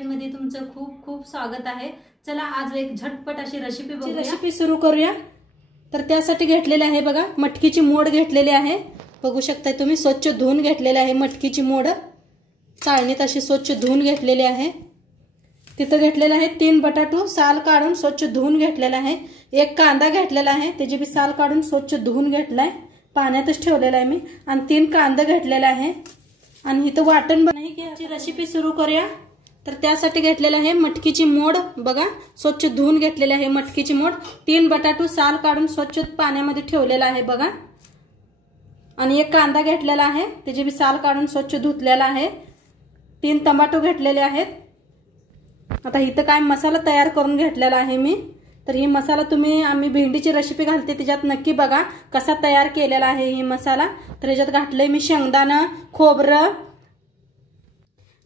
Kitchen मध्ये तुमचं खूप खूप स्वागत आहे। चला आज एक झटपट अशी रेसिपी बघूया। रेसिपी सुरू करूया। तर त्यासाठी घेतलेले आहे बघा मटकीची मोड घेतलेली आहे। बघू शकता तुम्ही स्वच्छ धुवून घेतलेले आहे मटकीची मोड। चाळणीत अशी स्वच्छ धुवून घेतलेली आहे। तिथे घेतलेले आहे 3 बटाटू साल काढून स्वच्छ धुवून घेतलेला आहे। एक कांदा घेतलेला आहे त्याची बी साल काढून स्वच्छ धुवून घेतलाय, पाण्यातच ठेवलेला आहे मी। आणि 3 कांदा घेतलेला आहे आणि इथं वाटण बनवायची रेसिपी सुरू करूया। तर त्यासाठी घेतलेला आहे मटकीची मोड बघा स्वच्छ धुवून घेतलेली आहे मटकीची मोड। 3 बटाटू साल काढून स्वच्छ पाण्यामध्ये ठेवलेला आहे बघा। आणि एक कांदा घेतलेला आहे त्याची बी साल काढून स्वच्छ धुतलेला आहे। 3 टोमॅटो घेतलेले आहेत। आता इथं काय मसाला तयार करून घेतलेला आहे मी। तर ही मसाला तुम्ही आम्ही भेंडीची रेसिपी घालते त्याच्यात नक्की बघा कसा तयार केलेला आहे ही मसाला। तर याच्यात घातले मी शेंगदाणा, खोबरं,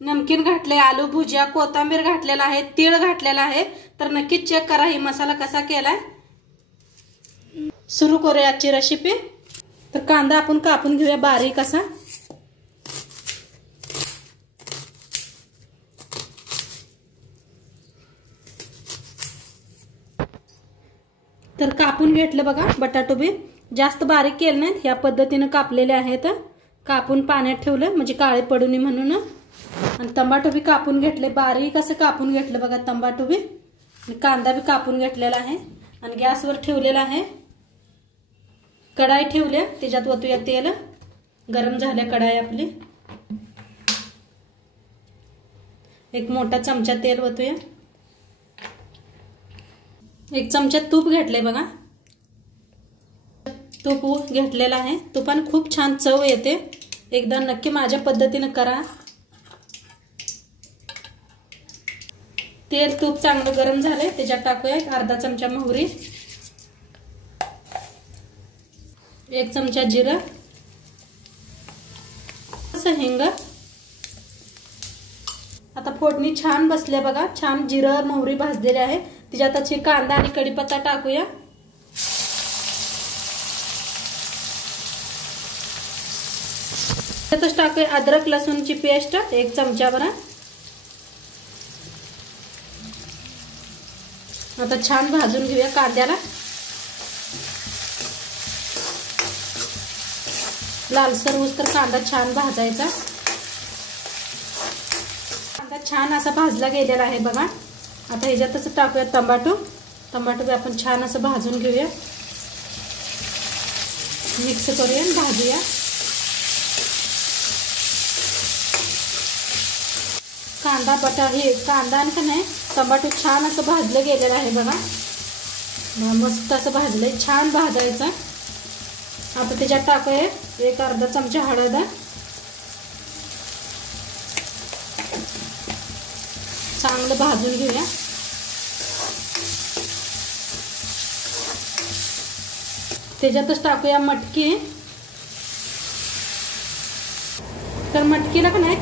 नमकीन घातले, आलू भुजिया, कोथिंबीर घातलेला आहे, तीळ घातलेला आहे। तर नक्की चेक करा ही मसाला कसा केलाय। सुरू करूया आजची रेसिपी। तर कांदा आपण कापून घेऊया बारीक असा। तर कापून घेतलं बघा बटाटो बी जास्त बारीक केले नाहीत, या पद्धतीने कापलेले आहेत। कापून पाण्यात ठेवलं म्हणजे काळे पडू नये म्हणून। आणि टोमॅटो बी कापून घेतले बारीक असं कापून घेतलं बघा टोमॅटो बी। आणि कांदा बी कापून घेतलेला आहे। आणि गॅसवर ठेवलेला आहे। कढाई ठेवल्या त्याच्यात ओतूया तेल। गरम झाल्या कढाई आपली। एक मोठा चमचा तेल ओतूया। 1 चमचा तूप घेतले बघा। तूप घेतलेला आहे। तुपाने खूप छान चव येते, एकदा नक्की माझ्या पद्धतीने करा। तेल तूप चांगलं गरम झाले त्याच्यात टाकूया अर्धा चमचा मोहरी, 1 चमचा जिरं, हिंग। आता फोडणी छान बसले बघा, छान जिरं मोहरी भाजलेले आहे। त्याच्यात अशी कांदा आणि कढीपत्ता टाकूया। त्यातच टाकूया अद्रक लसूणची पेस्ट 1 चमचा भर। आता छान भाजून घेऊया कांद्याला। लालसर होऊस तर कांदा छान भाजायचा। कांदा छान असा भाजला गेलेला आहे बघा। आता ह्याच्यातच टाकूया टोमॅटो। टोमॅटो आपण छान असं भाजून घेऊया, मिक्स करूया आणि भाजूया। कांदा कांदा आणि नाही टोमॅटो छान असं भाजलं गेलेलं आहे बघा। मस्त असं भाजलंय, छान भाजायचं। आता त्याच्यात टाकूया एक अर्धा चमचा हळद, चांगलं भाजून घेऊया। त्याच्यातच टाकूया मटकी। तर मटकीला का नाही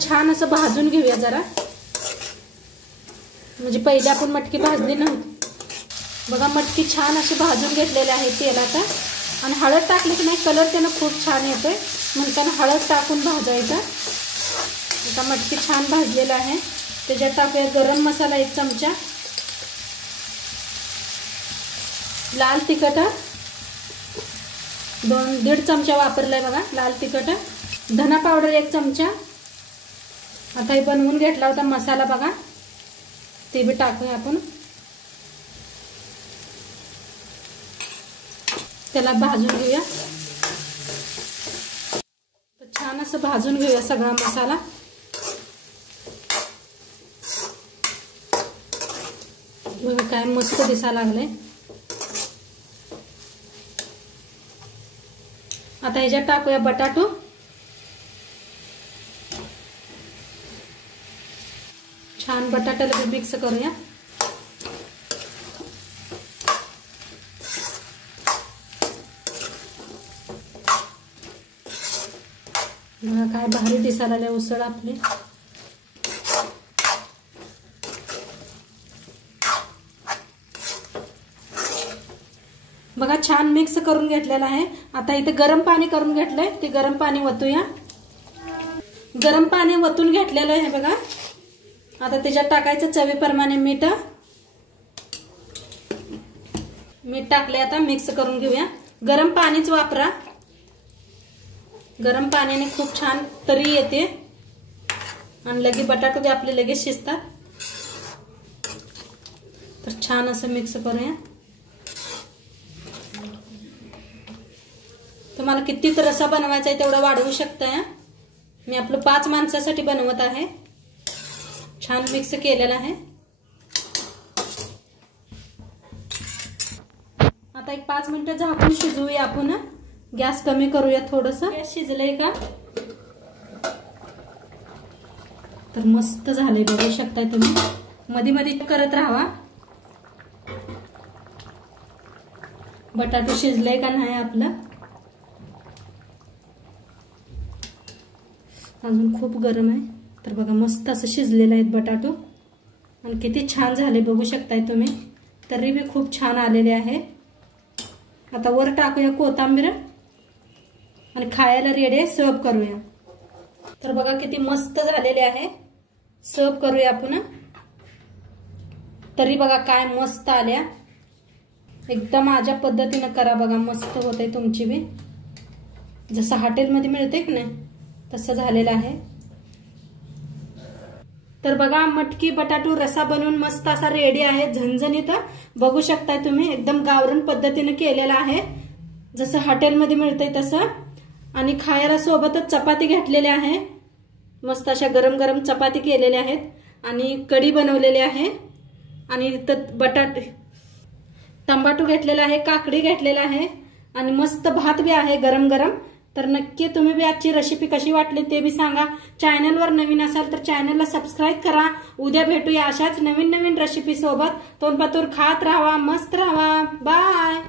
छान असं भाजून घेऊया जरा, म्हणजे पहिले आपण मटकी भाजली नव्हती बघा। मटकी छान अशी भाजून घेतलेली आहे तेलात। आणि हळद टाकली की नाही कलर त्यानं खूप छान येतोय, म्हणताना हळद टाकून भाजायचं। आता मटकी छान भाजलेला आहे। त्याच्यात टाकूया गरम मसाला 1 चमचा, लाल तिखट 1.5 चमचा वापरलाय बघा लाल तिखट, धना पावडर 1 चमचा। आता हे बनवून घेतला होता मसाला बघा, ते बी टाकूया आपण। त्याला भाजून घेऊया। तर छान असं भाजून घेऊया सगळा मसाला। बघा काय मस्त दिसायला लागले। आता ह्याच्यात टाकूया बटाटो। छान बटाट्याला मिक्स करूया। काय भारी दिसायला लागले उसळ आपली। बघा छान मिक्स करून घेतलेला आहे। आता इथे गरम पाणी करून घेतलंय, ते गरम पाणी ओतूया। गरम पाणी वतून घेतलेलं आहे बघा. आता त्याच्यात टाकायचं चवीप्रमाणे मीठ. मीठ टाकले. आता मिक्स करून घेऊया. गरम पाणीच वापरा. गरम पाण्याने खूप छान तरी येते आणि लगेच बटाटे बी आपले लगेच शिजतात. तर छान असं मिक्स करूया. तुम्हाला किती रस्सा बनवायचा आहे तेवढा वाढवू शकता. मी आपलं 5 माणसासाठी बनवत आहे. छान मिक्स केलेला आहे. आता एक 5 मिनिटं झाकून शिजवूया आपण. गॅस कमी करूया थोडंसं. गॅस शिजलंय का? तर मस्त झालंय बघू शकताय तुम्ही. मध्ये मध्ये करत राहा. बटाटो शिजलंय का नाही आपलं. अजून खूप गरम आहे. तर बघा मस्त असं शिजलेलं आहेत बटाटो आणि किती छान झाले बघू शकताय तुम्ही. तरी बी खूप छान आलेले आहे. आता वर टाकूया कोथिंबीर आणि खायला रेडी आहे. सर्व करूया. तर बघा किती मस्त झालेले आहे. सर्व करूया आपण. तरी बघा काय मस्त आल्या. एकदम माझ्या पद्धतीने करा बघा. मस्त होत आहे तुमची बी. जसं हॉटेलमध्ये मिळते की नाही तसं झालेलं आहे. तर बघा मटकी बटाटू रसा बनवून मस्त असा रेडी आहे. झणझणीत बघू शकताय तुम्ही. एकदम गावरान पद्धतीने केलेला आहे जसं हॉटेलमध्ये मिळतंय तसं. आणि खायला सोबतच चपाती घेतलेली आहे. मस्त अशा गरम गरम चपाती केलेल्या आहेत आणि कढी बनवलेली आहे. आणि बटाटे टमाटो घेतलेला आहे. काकडी घेतलेला आहे आणि मस्त भात बी आहे गरम गरम. तर नक्की तुम्ही बी आजची रेसिपी कशी वाटली ते बी सांगा. चॅनलवर नवीन असाल तर चॅनलला सबस्क्राईब करा. उद्या भेटूया अशाच नवीन नवीन रेसिपी सोबत. तोंडपातूर खात राहा. मस्त राहा. बाय.